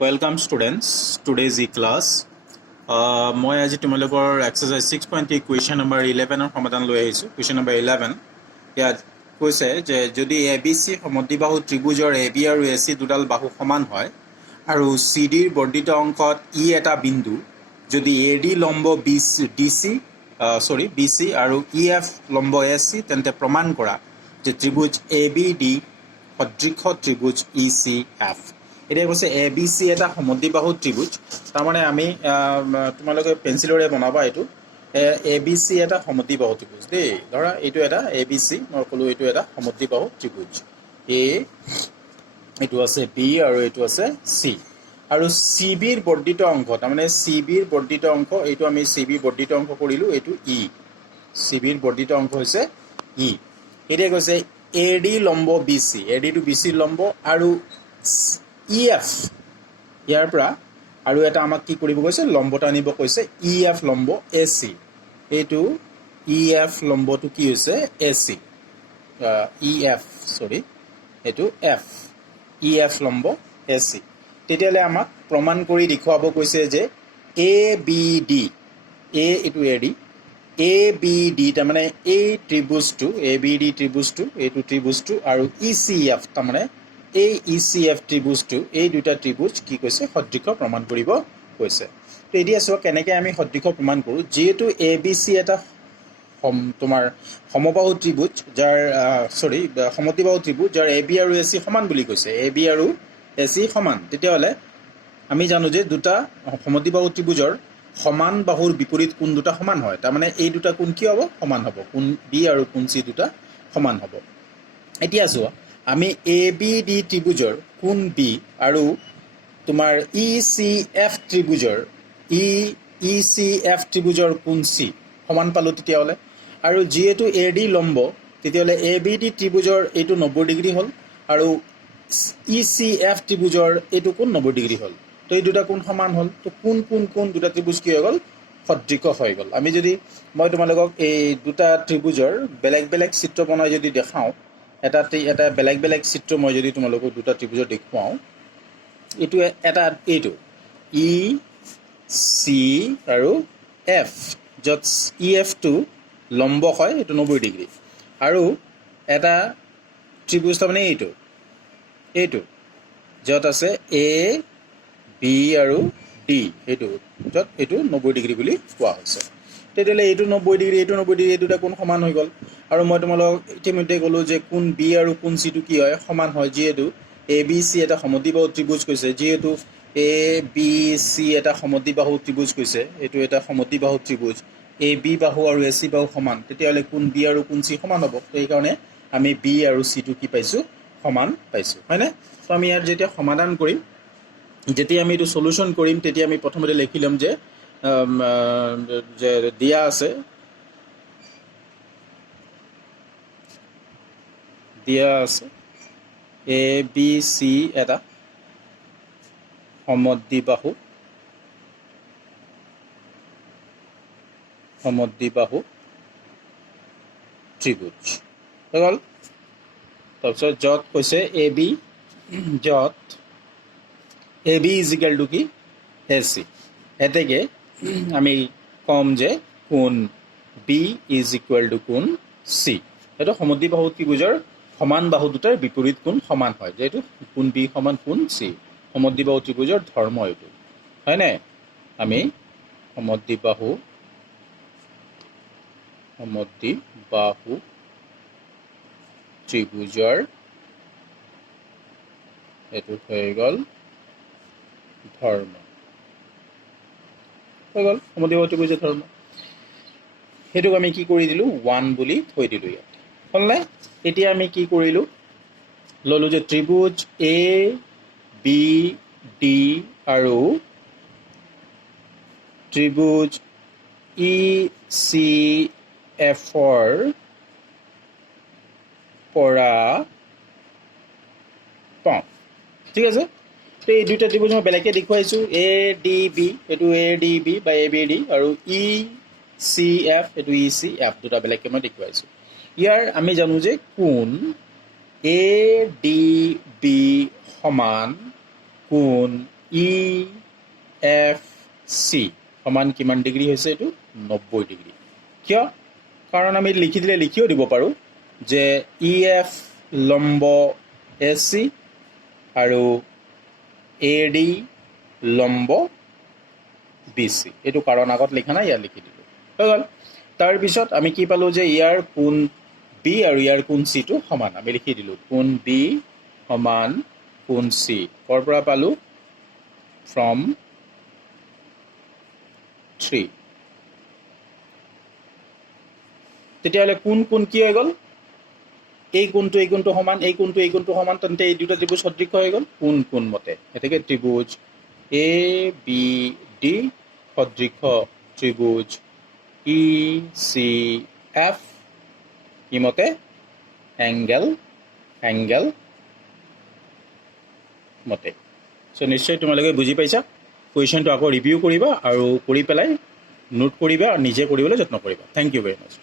Welcome students, today's e-class. মই আজি তোমালোকৰ exercise 6.3 question number 11 সমাধান লৈ আহিছোঁ. Question number 11 ইয়াত কৈছে যে যদি ABC সমদ্বিবাহু ত্ৰিভুজৰ AB আৰু AC দুডাল বাহু সমান হয় আৰু CD ৰ বৰ্ধিত অংশত E এটা বিন্দু যদি AD লম্ব BC আৰু EF লম্ব AC তেন্তে প্ৰমাণ কৰা যে ত্ৰিভুজ ABD সদৃশ ত্ৰিভুজ ECF. এটা কৈছে ABC এটা সমদ্বিবাহু ত্ৰিভুজ তাৰমানে আমি তোমালোকে পেন্সিলৰে বনাবা এইটো ABC এটা সমদ্বিবাহু ত্ৰিভুজ দেই ধৰা এইটো এটা ABC মই কলো এইটো এটা সমদ্বিবাহু ত্ৰিভুজ A এইটো আছে B আৰু এইটো আছে C আৰু CB ৰ বৰ্ধিত অংশ তাৰমানে CB ৰ বৰ্ধিত অংশ এইটো আমি CB বৰ্ধিত অংশ কৰিলো এইটো E CB ৰ বৰ্ধিত অংশ হৈছে E এটা কৈছে AD লম্ব BC AD টু BC লম্ব আৰু EF ইয়াৰ পৰা আৰু এটা আমাক কি কৰিব কৈছে লম্বটা আনিব কৈছে EF লম্ব AC এইটো EF লম্বটো কি হৈছে AC EF এইটো F EF লম্ব AC তেতিয়ালে আমাক প্ৰমাণ কৰি দেখুৱাব কৈছে যে ABD A এইটো AD ABD তাৰমানে এই ত্ৰিভুজটো ABD ত্ৰিভুজটো এইটো ত্ৰিভুজটো আৰু ECF তাৰমানে এই ECF ত্ৰিভুজটো এই দুটা ত্ৰিভুজ কি কৈছে সদৃশ প্ৰমাণ কৰিব কৈছে তো এতিয়া সো কেনেকৈ আমি সদৃশ প্ৰমাণ কৰো যেহেতু ABC এটা তোমাৰ সমবাহু ত্ৰিভুজ যাৰ সমদ্বিবাহু ত্ৰিভুজ যাৰ AB আৰু AC সমান বুলি কৈছে AB আৰু AC সমান তেতিয়াহলে আমি জানো যে দুটা সমদ্বিবাহু ত্ৰিভুজৰ সমান বাহুৰ বিপৰীত কোণ দুটা সমান হয় তাৰমানে এই দুটা কোণ কি হ'ব সমান হ'ব কোণ B আৰু কোণ C দুটা সমান হ'ব এতিয়া চোৱা আমি ABD ত্ৰিভুজৰ কোণ B আৰু তোমাৰ ECF ত্ৰিভুজৰ কোণ C সমান পালো তেতিয়াহলে আৰু যেহেতু AD লম্ব তেতিয়াহলে ABD ত্ৰিভুজৰ এইটো 90 ডিগ্ৰী হ'ল আৰু ECF ত্ৰিভুজৰ এইটো কোণ 90 ডিগ্ৰী হ'ল তো এই দুটা কোণ সমান হ'ল তো কোণ দুটা ত্ৰিভুজ কি হৈ গ'ল সদৃশ হৈ গ'ল আমি যদি মই তোমালোকক এই দুটা ত্ৰিভুজৰ বেলেগ বেলেগ চিত্ৰ বনাই যদি দেখাও এটা বেলেগ চিত্ৰ মই যদি তোমালোকক দুটা ত্ৰিভুজৰ দেখুৱাও এইটো এইটো EC আৰু F যত EF টো লম্ব হয় এইটো 90 ডিগ্ৰী আৰু এটা ত্ৰিভুজ তাৰমানে এইটো যত আছে A B আৰু D এইটো যত এইটো 90 ডিগ্ৰী বুলি কোৱা হৈছে তেতিয়ালে এইটো 90 ডিগ্ৰী এইটো 90 ডিগ্ৰী দুটা কোণ সমান হৈ গ'ল আৰু মই তোমালোকক ইতিমধ্যে ক'লো যে কোণ B আৰু কোণ C টো কি হয় সমান হয় যেহেতু ABC এটা সমদ্বিবাহু ত্ৰিভুজ কৈছে যেহেতু ABC এটা সমদ্বিবাহু ত্ৰিভুজ কৈছে এইটো এটা সমদ্বিবাহু ত্ৰিভুজ AB বাহু আৰু AC বাহু সমান তেতিয়ালে কোণ B আৰু কোণ C সমান হ'ব এই কাৰণে আমি B আৰু C টো কি পাইছো সমান পাইছো হয়নে তো আমি ইয়াৰ যেতিয়া সমাধান কৰিম যেতিয়া আমি এইটো সলিউশন কৰিম তেতিয়া আমি প্ৰথমতে লিখি লম যে দিয়া আছে ABC এটা সমদ্বিবাহু ত্ৰিভুজ হৈ গ'ল তাৰপিছত যত কৈছে AB যত AB is equal to কি AC এতেকে আমি কম যে কোণ B is equal to কোণ C এটা সমদ্বিবাহু ত্ৰিভুজৰ সমান বাহু দুটাৰ বিপৰীত কোণ সমান হয় যেটো কোণ B সমান কোণ C সমদ্বিবাহু ত্ৰিভুজৰ ধৰ্ম এইটো হয় নাই আমি সমদ্বিবাহু ত্ৰিভুজৰ এইটো হৈ গ'ল ধৰ্ম হৈ গ'ল সমদ্বিবাহু ত্ৰিভুজৰ ধৰ্ম হেতুক আমি কি কৰি দিলো 1 বুলি থৈ দিলো ইয়াত হ'ল নাই এতিয়া আমি কি কৰিলো ললো যে ত্ৰিভুজ ABD আৰু ত্ৰিভুজ ECF ৰ পৰা পাওঁ ঠিক আছে তো এই দুটা ত্ৰিভুজ মই বেলেগে দেখুৱাইছো ADB এইটো ADB বা ABD আৰু ECF এইটো ECF দুটা বেলেগকে মই দেখুৱাইছো ইয়াৰ আমি জানো যে কোণ ADB সমান কোণ EFC সমান কিমান ডিগ্ৰী হৈছে এইটো 90 ডিগ্ৰী কিয় কাৰণ আমি লিখি দিলে লিখিও দিব পাৰোঁ যে EF লম্ব AC আৰু AD লম্ব BC এইটো কাৰণ আগত লিখা নাই ইয়াত লিখি দিলোঁ হৈ গ'ল তাৰপিছত আমি কি পালোঁ যে ইয়াৰ কোণ B আৰু ইয়াৰ কোণ C টো সমান আমি লিখি দিলোঁ কোণ B সমান কোণ C ক'ৰ পৰা পালোঁ from 3 তেতিয়াহ'লে কোণ কি হৈ গ'ল এই কোণটো সমান এই কোণটো সমান তেন্তে এই দুটা ত্ৰিভুজ সদৃশ হৈ গ'ল কোণ মতে গতিকে ত্ৰিভুজ ABD সদৃশ ত্ৰিভুজ ECF কি মতে এংগেল মতে সো নিশ্চয় তোমালোকে বুজি পাইছা কুৱেশ্যনটো আকৌ ৰিভিউ কৰিবা আৰু কৰি পেলাই নোট কৰিবা আৰু নিজে কৰিবলৈ যত্ন কৰিবা থ্যাংক ইউ ভেৰি মাছ